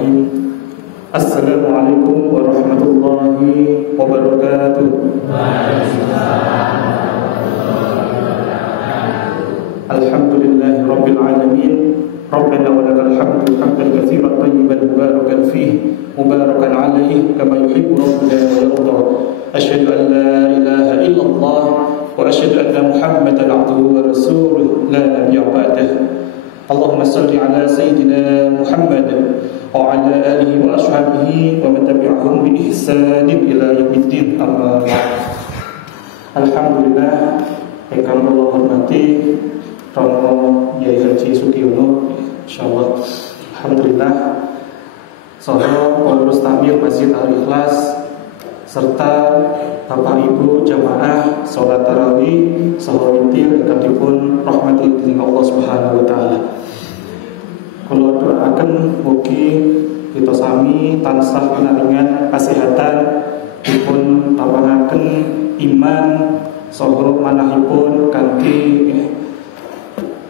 Bismillahirrahmanirrahim. Assalamualaikum warahmatullahi wabarakatuh. Alhamdulillahi rabbil alamin. Rabbana wa lakal hamdu hamdan katsiran tayyiban mubarakan fihi mubarakan alaihi kama yuhibbu rabbuna wa yarda. Asyhadu an la ilaha illallah wa asyhadu anna Muhammadan abduhu wa rasuluh la nabiyya ba'dahu. Allahumma salli ala sayyidina Muhammad wa ala alihi wa ashabihi wa man tabi'ahum bi ihsanin ila yaumiddin. Amma ba'd. Alhamdulillah, ingkang kula hormati Romo Yai Haji Sugiono, insyaallah. Alhamdulillah, saha pengurus takmir Masjid Al-Ikhlas serta Bapak Ibu jamaah salat tarawih saha witir ingkang dipun rahmati dening Allah Subhanahu wa taala. Kula doaken mugi kita sami tansah pinaringan kasehatan, dipun tapangaken iman saha manahipun kanthi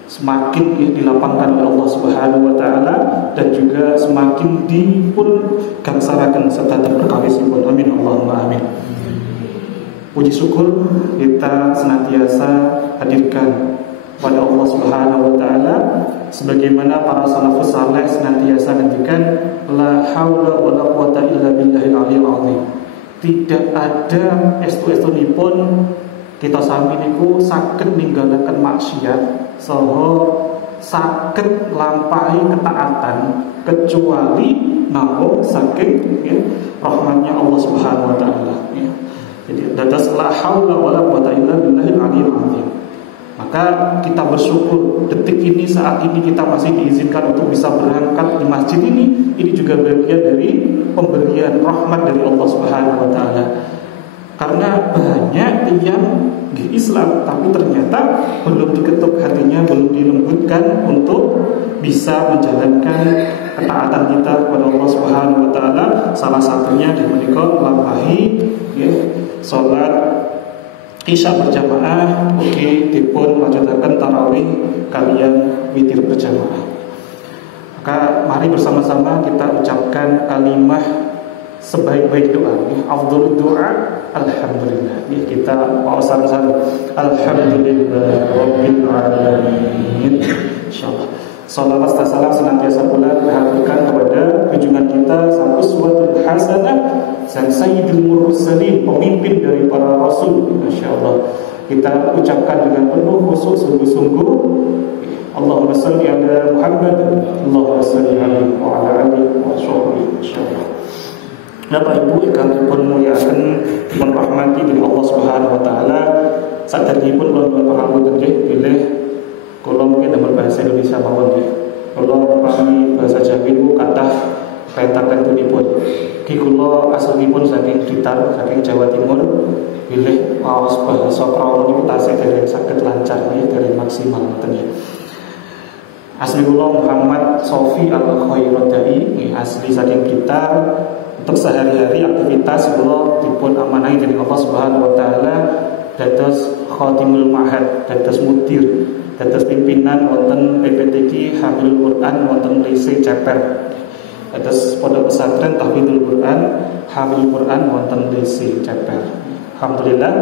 semakin dilapangkan oleh Allah Subhanahu wa taala dan juga semakin dipun gangsaraken serta terberkahisipun. Amin Allahumma amin. Puji syukur kita senantiasa hadirkan pada Allah Subhanahu wa taala sebagaimana para salafus saleh senantiasa ngendikan la haula wala quwata illa billahil aliyil azim. Tidak ada estu-estunipun kita sami niku saged ninggalaken maksiat saha saged lampahi ketaatan kecuali namung saking rahmatnya Allah Subhanahu wa taala. Jadi dadas la haula wala quwata illa billahil aliyil azim. Maka kita bersyukur detik ini, saat ini kita masih diizinkan untuk bisa berangkat di masjid ini juga bagian dari pemberian rahmat dari Allah Subhanahu wa taala. Karena banyak yang di Islam tapi ternyata belum diketuk hatinya, belum dilembutkan untuk bisa menjalankan ketaatan kita kepada Allah Subhanahu wa taala. Salah satunya di menika lampahi salat Isya berjamaah, ugi dipun majudaken tarawih kalian witir berjamaah. Maka mari bersama-sama kita ucapkan kalimah sebaik-baik doa. Afdhalud doa alhamdulillah. Kita wawasan alhamdulillah rabbil alamin. Insyaallah. Salawat dan salam senantiasa pula dihaturkan kepada junjungan kita sang uswatul hasanah dan sayyidul mursalin, pemimpin dari para rasul. Masyaallah. Kita ucapkan dengan penuh khusyuk sungguh-sungguh Allahumma shalli ala Muhammad, Allahumma shalli alaihi wa ala alihi wa sahbihi. Insyaallah. Bapak Ibu ingkang dipun mulyakaken dipun rahmati dening Allah Subhanahu wa taala, saderengipun kula pangapunten nggih bilih kula mungkin dalam bahasa Indonesia mawon nggih. Kula pahami bahasa Jawa niku kathah kaitanipun. Ki kula asalipun saking Blitar, saking Jawa Timur. Bilih waos bahasa krama niku tasih dereng saged lancar nggih, dereng maksimal ngoten nggih. Asli kula Muhammad Sofi Al-Khairodai, asli saking Blitar. Untuk sehari-hari aktivitas kula dipun amanahi dening Allah Subhanahu wa taala dados khatimul ma'had, dados mudir, dados pimpinan wonten PPTQ Hamil Quran wonten Lise Ceper. Dados pondok pesantren Tahfidzul Quran Hamil Quran wonten Lise Ceper. Alhamdulillah,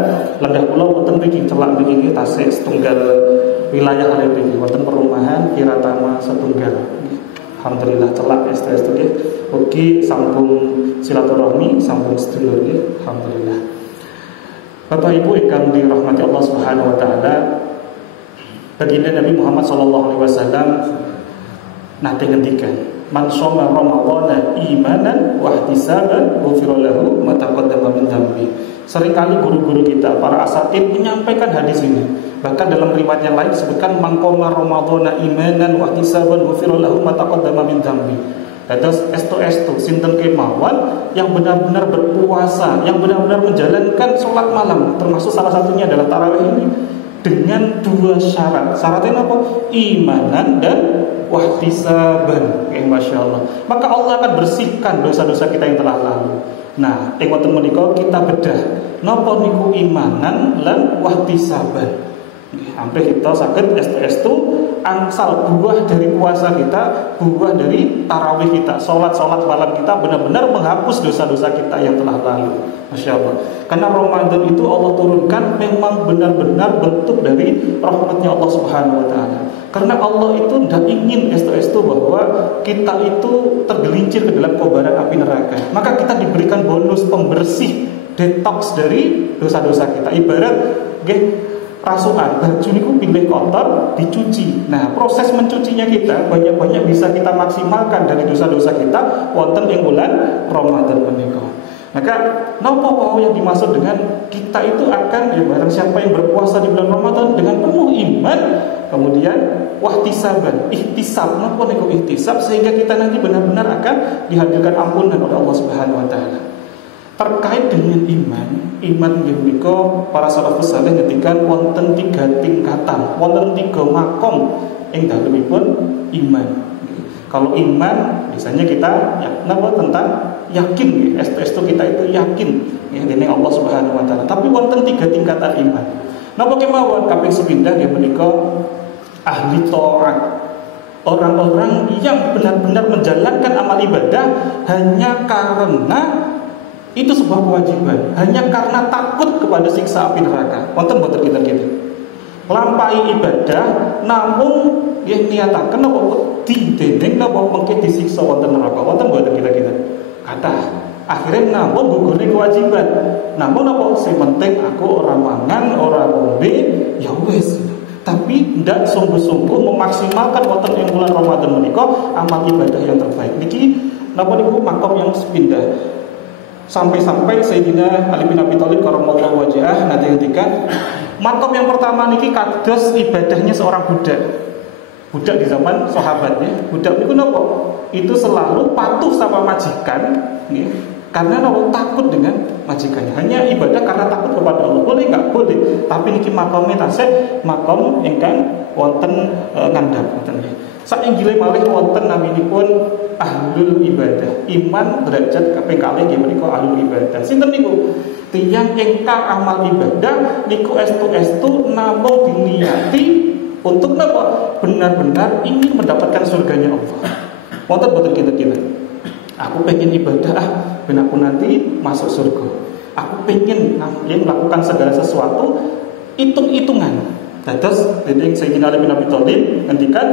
lenggah kula wonten mriki celak mriki tasih setunggal wilayah kalih mriki wonten perumahan Kiratama setunggal. Alhamdulillah celak estu-estu nggih. Ugi sambung silaturahmi, sambung sedulur nggih. Alhamdulillah. Bapak Ibu ingkang dirahmati Allah Subhanahu wa taala, baginda Nabi Muhammad sallallahu alaihi wasallam nate ngendikan, "Man shoma ramadhana imanan wa ihtisaban, ghufira lahu ma taqaddama min dzambi." Seringkali guru-guru kita, para asatid menyampaikan hadis ini. Bahkan dalam riwayat yang lain disebutkan, "Man qoma ramadhana imanan wa ihtisaban, ghufira lahu ma taqaddama min dzambi." Dados estu sinten kemawon yang benar-benar berpuasa, yang benar-benar menjalankan sholat malam, termasuk salah satunya adalah tarawih ini, dengan dua syarat. Syaratnya apa? Imanan dan wahtisaban. Masya Allah. Maka Allah akan bersihkan dosa-dosa kita yang telah lalu. Nah, tengok menika kita bedah napa niku imanan lan wahtisaban. Hampir kita saged estu angsal buah dari puasa kita, buah dari tarawih kita, sholat malam kita benar-benar menghapus dosa-dosa kita yang telah lalu. Masya Allah. Karena Ramadan itu Allah turunkan memang benar-benar bentuk dari rahmatnya Allah Subhanahu Wa Taala. Karena Allah itu tidak ingin estu-estu bahwa kita itu tergelincir ke dalam kobaran api neraka. Maka kita diberikan bonus pembersih, detox dari dosa-dosa kita. Ibarat rasukan, baju niku pilih kotor, dicuci. Nah, proses mencucinya kita banyak-banyak bisa kita maksimalkan dari dosa-dosa kita wonten ing bulan Ramadan menika. Maka napa yang dimaksud dengan kita itu akan barang siapa yang berpuasa di bulan Ramadan dengan penuh iman, kemudian wahtisaban, ihtisab, napa niku ihtisab, sehingga kita nanti benar-benar akan dihadirkan ampunan oleh Allah Subhanahu Wa Taala. Terkait dengan iman menika para salafus saleh ngetikan wonten 3 tingkatan, wonten 3 makom ing dalemipun iman. Kalau iman biasanya kita tentang yakin, estu kita itu yakin dening Allah Subhanahu Wa Taala. Tapi wonten 3 tingkatan iman. Napa kemawon kaping sepindhah menika ahli taat. Orang-orang yang benar-benar menjalankan amal ibadah hanya karena itu sebuah kewajiban, hanya karena takut kepada siksa api neraka. Wonten boten kita lampahi ibadah namun niataken napa wedi dendeng napa mengke disiksa wonten neraka. Wonten boten kita kathah akhirnya namun gugurne kewajiban, namun apa sing penting aku ora mangan ora ngombe ya wis, tapi tidak sungguh-sungguh memaksimalkan wonten ing bulan Ramadan menika amal ibadah yang terbaik. Niki napa niku makom yang sepindah. Sampai-sampai Sayyidina Ali bin Abi Thalib karramallahu wajhah nanti ketika makom yang pertama niki kados ibadahnya seorang budak di zaman sahabatnya. Budak niku napa? Itu selalu patuh sama majikan nggih. Karena napa? Takut dengan majikannya. Hanya ibadah karena takut kepada Allah. Boleh enggak? Boleh. Tapi niki makome tasih makom ingkang wonten ngandhap ngoten nggih. Sainggile malih wonten naminipun ahlul ibadah. Iman derajat kaping kalih nggih menika ahlul ibadah. Sinten niku? Tiyang ingkang amal ibadah niku estu-estu namung diniati untuk napa? Benar-benar ingin mendapatkan surganya Allah. Wonten boten kita. Aku pengen ibadah ben aku nanti masuk surga. Aku pengen melakukan segala sesuatu hitung-hitungan. Dados dening Sayyidina Ali bin Abi Thalib ngendikan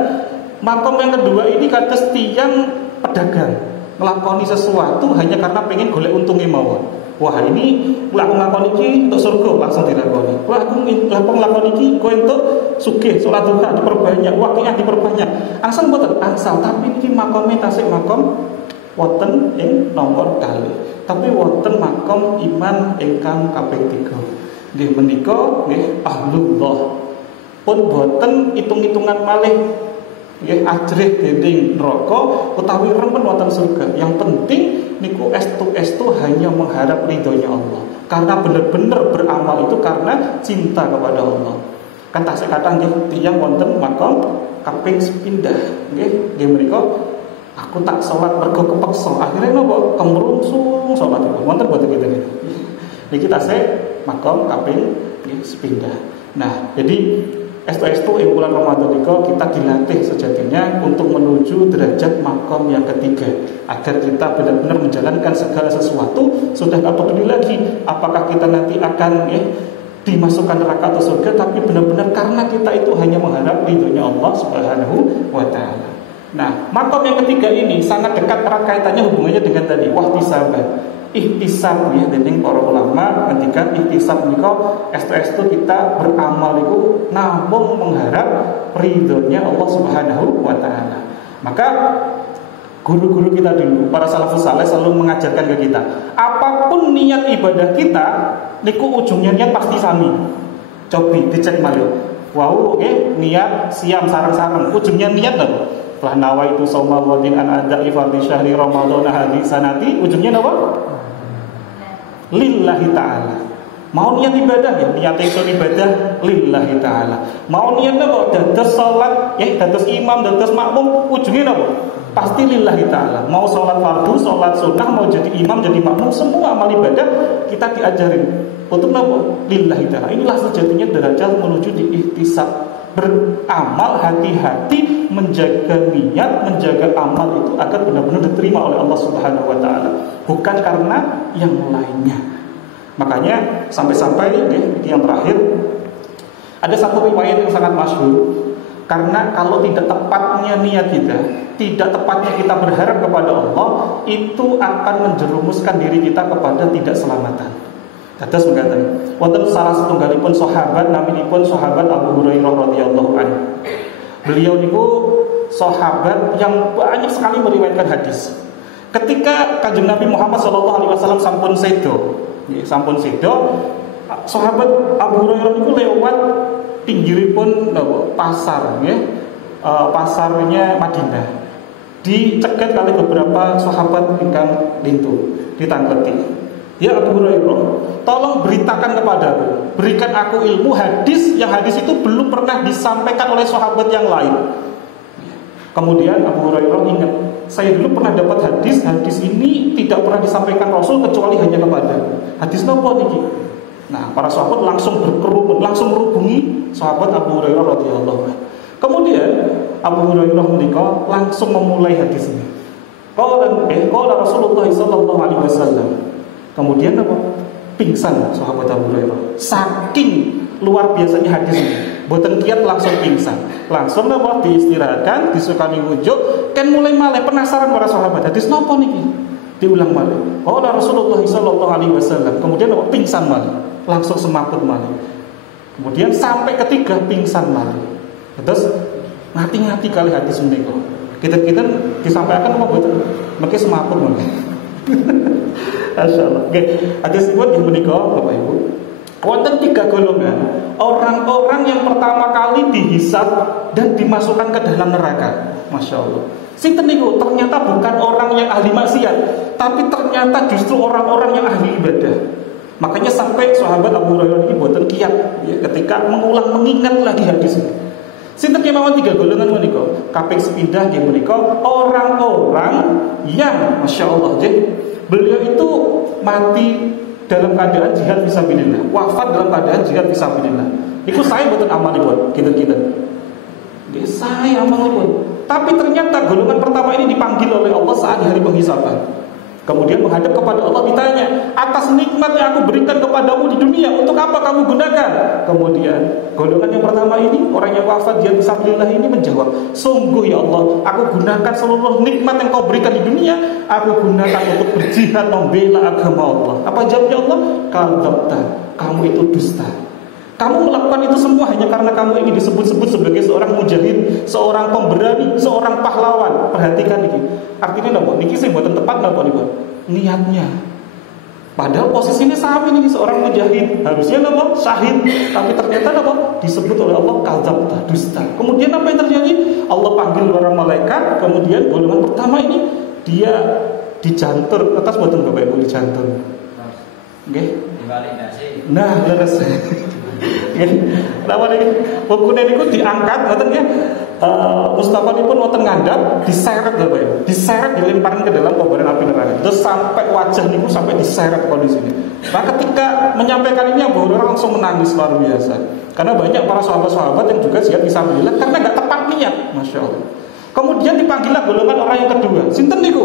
makom yang kedua ini kados tiyang pedagang ngelakoni sesuatu hanya karena pengen golek untungnya mawon. Wah ini aku nglakoni iki untuk surga langsung dilakoni. Wah aku nglakoni iki kowe entuk sugih salat duha diperbanyak, waqiah diperbanyak. Angsal mboten angsal, tapi iki makome tasik makom wonten ing nomor kali. Tapi wonten makom iman ingkang kaping 3. Nggih menika nggih ahlullah. Pun boten hitung-hitungan malih nggih ajrih dening neraka utawi remen wonten surga. Yang penting niku estu hanya mengharap ridhonya Allah. Karena benar-benar beramal itu karena cinta kepada Allah. Kan tasih kathah nggih tiyang wonten makom kaping sepindhah nggih menika aku tak salat mergo kepeksa. Akhirnya napa kemrungsung salatipun. Wonten boten kita niki. Niki tasih makom kaping sepindhah. Nah, jadi estu ing bulan Ramadan niku kita dilatih sejatinya untuk menuju derajat makom yang ketiga agar kita benar-benar menjalankan segala sesuatu sudah tak peduli lagi apakah kita nanti akan dimasukkan neraka atau surga, tapi benar-benar karena kita itu hanya mengharap ridhonya Allah Subhanahu wa Ta'ala. Nah, makom yang ketiga ini sangat dekat erat kaitannya hubungannya dengan tadi wahtisaban. Ihtisab ya dening para ulama ketika ihtisab menika estu kita beramal itu namung mengharap ridhonya Allah Subhanahu wa Ta'ala. Maka guru-guru kita dulu, para salafus saleh selalu mengajarkan ke kita, apapun niat ibadah kita niku ujungnya niat pasti sami. Cobi dicek malih. Wow, niat siam sareng-sareng ujungnya niat apa? Lah nawaitu shauma wadin an ada'i fardhi syahri ramadhana hadhihi sanati, ujungnya apa? Lillahi ta'ala. Mau niat ibadah ya, niat itu ibadah lillahi ta'ala. Mau niat apa? Dados salat, dados imam, dados makmum, ujungnya apa? Pasti lillahi ta'ala. Mau salat fardu, salat sunnah, mau jadi imam, jadi makmum, semua amal ibadah kita diajarin untuk apa? Lillahi ta'ala. Inilah sejatinya derajat menuju di ihtisab, beramal, hati-hati menjaga niat, menjaga amal itu agar benar-benar diterima oleh Allah Subhanahu wa taala, bukan karena yang lainnya. Makanya sampai-sampai yang terakhir ada satu riwayat yang sangat masyhur. Karena kalau tidak tepatnya niat kita, tidak tepatnya kita berharap kepada Allah, itu akan menjerumuskan diri kita kepada tidak selamatan. Dados mengatakan, wonten salah setunggalipun sahabat naminipun sahabat Abu Hurairah radhiyallahu anhu. Beliau niku sahabat yang banyak sekali meriwayatkan hadis. Ketika Kanjeng Nabi Muhammad SAW sampun sedo, sahabat Abu Hurairah niku lewat pinggiripun pasar, pasarnya Madinah. Dicegat oleh beberapa sahabat ingkang lintu, ditangketi. Ya Abu Hurairah, tolong beritakan kepadaku, berikan aku ilmu hadis yang hadis itu belum pernah disampaikan oleh sahabat yang lain. Kemudian Abu Hurairah ingat, saya dulu pernah dapat hadis ini tidak pernah disampaikan Rasul kecuali hanya kepada. Hadis napa niki? Nah, para sahabat langsung berkerumun, langsung merubungi sahabat Abu Hurairah radhiyallahu anhu. Kemudian Abu Hurairah menika langsung memulai hadis ini. Qala Rasulullah sallallahu alaihi wasallam. Kemudian apa? Pingsan sahabat Abu Hurairah. Saking luar biasanya hadis ini. Boten kiat langsung pingsan. Langsung apa? Diistirahatkan, disukani wujuk, kan mulai malih penasaran para sahabat. Hadis napa niki? Diulang malih. Qala Rasulullah sallallahu alaihi wasallam. Kemudian apa? Pingsan malih. Langsung semaput malih. Kemudian sampai ketiga pingsan malih. Terus ngati-ngati kali hadis menika. Kita disampaikan apa boten? Mengke semaput malih. Masyaallah. Oke, hadis ini yang menika Bapak Ibu. Wonten 3 golongan orang-orang yang pertama kali dihisab dan dimasukkan ke dalam neraka. Masya Allah. Sinten niku ternyata bukan orang yang ahli maksiat, tapi ternyata justru orang-orang yang ahli ibadah. Makanya sampai sahabat Abu Hurairah ini boten kiat ketika mengingat lagi hadis ini. Sinten kemawon 3 golongan menika. Kaping sepindah nggih menika orang-orang yang Masya Allah beliau itu mati dalam keadaan jihad fisabilillah, wafat dalam keadaan jihad fisabilillah. Iku saya boten amalipun, kinten-kinten. Nggih saya amalipun. Tapi ternyata golongan pertama ini dipanggil oleh Allah saat di hari penghisaban. Kemudian menghadap kepada Allah ditanya, atas nikmat yang aku berikan kepadamu di dunia, untuk apa kamu gunakan? Kemudian golongan yang pertama ini, orang yang wafat jihad fisabilillah ini menjawab, sungguh ya Allah, aku gunakan seluruh nikmat yang kau berikan di dunia, aku gunakan untuk berjihad membela agama Allah. Apa jawabnya Allah? Kadzabta, kamu itu dusta. Kamu melakukan itu semua hanya karena kamu ingin disebut-sebut sebagai seorang mujahid, seorang pemberani, seorang pahlawan. Perhatikan ini. Artinya napa? Niki sing mboten tepat napa niku? Niatnya. Padahal posisinya sama ini seorang mujahid, harusnya napa? Syahid. Tapi ternyata napa? Disebut oleh Allah kadzabta, dusta. Kemudian apa yang terjadi? Allah panggil para malaikat, kemudian golongan pertama ini dia dijantur. Atas mboten Bapak Ibu dijantur. Nggih. Divalidasi. Nah, leres. Kenapa ini? Hukumnya itu diangkat, katanya Mustafa ini pun wonten ngandap, diseret Bapak Ibu, diseret dilemparin ke dalam kobaran api neraka. Terus sampai wajah niku sampai diseret kondisinya. Nah ketika menyampaikan ini Abu Hurairah langsung menangis luar biasa. Karena banyak para sahabat-sahabat yang juga jihad fisabilillah karena nggak tepat niat, Masya Allah. Kemudian dipanggillah golongan orang yang kedua. Sinten niku?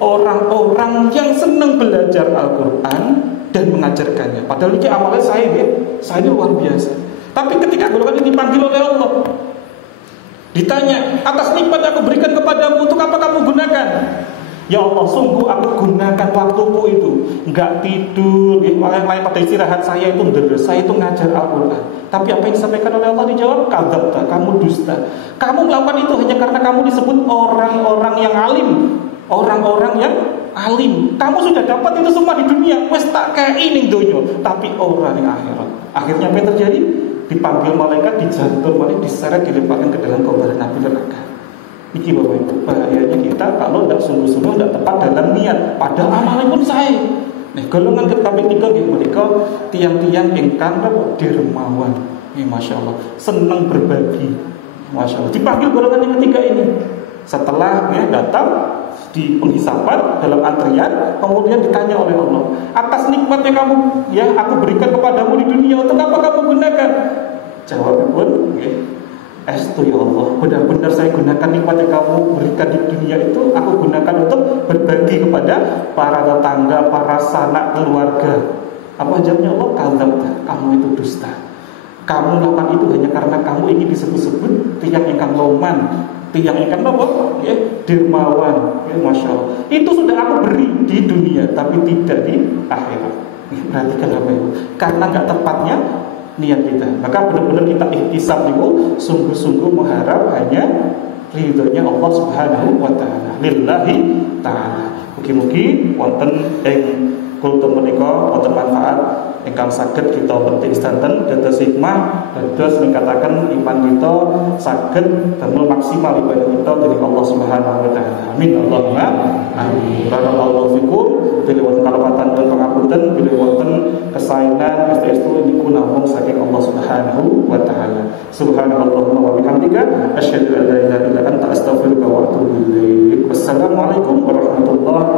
Orang-orang yang senang belajar Al-Quran dan mengajarkannya. Padahal ini amalnya saya ini luar biasa. Tapi ketika golongan ini dipanggil oleh Allah, ditanya, atas nikmat yang aku berikan kepadamu, untuk apa kamu gunakan? Ya Allah, sungguh aku gunakan waktuku itu nggak tidur, lain-lain pada istirahat saya itu deres, saya itu ngajar Al-Quran. Tapi apa yang disampaikan oleh Allah dijawab, kadzabta, kamu dusta. Kamu melakukan itu hanya karena kamu disebut orang-orang yang alim, orang-orang yang alim. Kamu sudah dapat itu semua di dunia, wes tak kayak ini donya, tapi orang yang akhirat. Akhirnya apa yang terjadi? Dipanggil malaikat, dijantur, malah diseret, dilemparkan ke dalam kobaran api neraka. Iki Bapak Ibu, bahayanya kita kalau tidak sungguh-sungguh, tidak tepat dalam niat. Padahal amalnya pun saya. Nah, golongan kami tiga mereka tiang-tiang ingkang dermawan. Masya Allah, senang berbagi. Masya Allah. Dipanggil golongan yang ketiga ini. Setelah datang di penghisapan dalam antrian, kemudian ditanya oleh Allah, atas nikmat yang kamu aku berikan kepadamu di dunia, untuk apa kamu gunakan? Jawab pun, Estu ya Allah, benar-benar saya gunakan nikmat yang kamu berikan di dunia itu, aku gunakan untuk berbagi kepada para tetangga, para sanak keluarga. Apa jawabnya Allah? Kadzabta, kamu itu dusta. Kamu melakukan itu hanya karena kamu ingin disebut-sebut tiang ingkang loman, tiang ingkang apa? Ya, dermawan. Ya, Masya Allah. Itu sudah aku beri di dunia, tapi tidak di akhirat. Perhatikan apa itu? Karena nggak tepatnya niat kita, maka benar-benar kita ihtisab itu sungguh-sungguh mengharap hanya ridhonya Allah Subhanahu wa taala. Lillahi taala. Mugi-mugi wonten ing kultum menika wonten manfaat ingkang saged kita penting sedanten dados hikmah dados ningkataken iman kita saged damel maksimal ibadah kita dening Allah Subhanahu wa taala. Amin Allahumma amin. Barakallahu fikum. Bila wonten kalapatan dan pangapunten, bila wonten kesaenan estu niku namung saking Allah Subhanahu wa taala. Subhanallahumma wa bihamdika asyhadu an la ilaha illa anta astaghfiruka wa atubu ilaik. Wassalamualaikum warahmatullahi